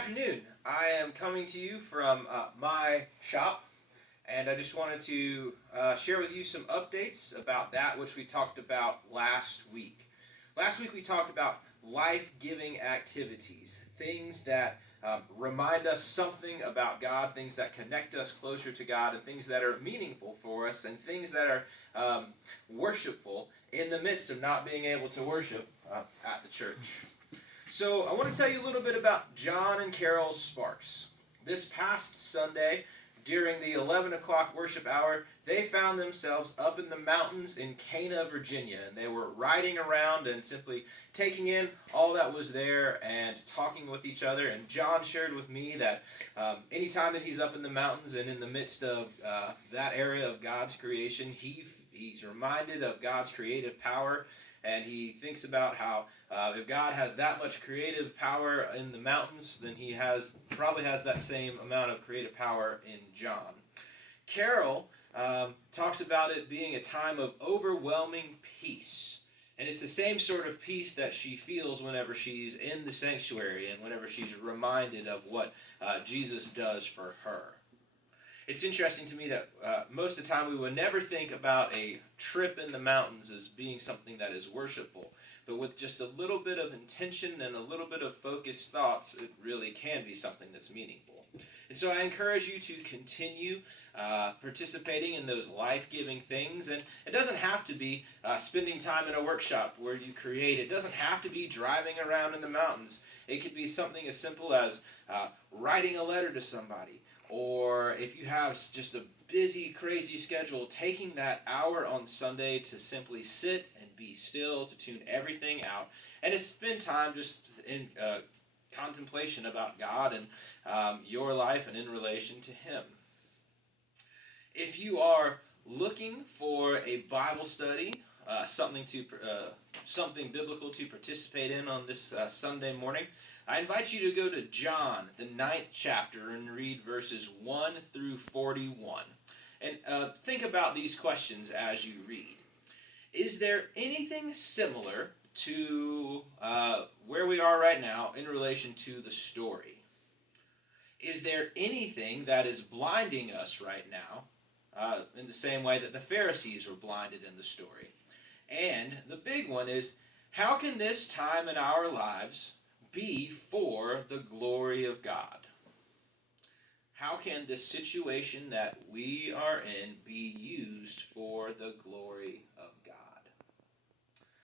afternoon. I am coming to you from my shop, and I just wanted to share with you some updates about that which we talked about last week. Last week we talked about life-giving activities, things that remind us something about God, things that connect us closer to God, and things that are meaningful for us, and things that are worshipful in the midst of not being able to worship at the church. So I want to tell you a little bit about John and Carol Sparks. This past Sunday, during the 11 o'clock worship hour, they found themselves up in the mountains in Cana, Virginia, and they were riding around and simply taking in all that was there and talking with each other. And John shared with me that anytime that he's up in the mountains and in the midst of that area of God's creation, he's reminded of God's creative power. And he thinks about how if God has that much creative power in the mountains, then he probably has that same amount of creative power in John. Carol talks about it being a time of overwhelming peace. And it's the same sort of peace that she feels whenever she's in the sanctuary and whenever she's reminded of what Jesus does for her. It's interesting to me that most of the time we would never think about a trip in the mountains as being something that is worshipful. But with just a little bit of intention and a little bit of focused thoughts, it really can be something that's meaningful. And so I encourage you to continue participating in those life-giving things. And it doesn't have to be spending time in a workshop where you create. It doesn't have to be driving around in the mountains. It could be something as simple as writing a letter to somebody. Or if you have just a busy, crazy schedule, taking that hour on Sunday to simply sit and be still, to tune everything out, and to spend time just in contemplation about God and your life and in relation to Him. If you are looking for a Bible study, something biblical to participate in on this Sunday morning, I invite you to go to John, the 9th chapter, and read verses 1 through 41. And think about these questions as you read. Is there anything similar to where we are right now in relation to the story? Is there anything that is blinding us right now in the same way that the Pharisees were blinded in the story? And the big one is, how can this time in our lives be for the glory of God? How can this situation that we are in be used for the glory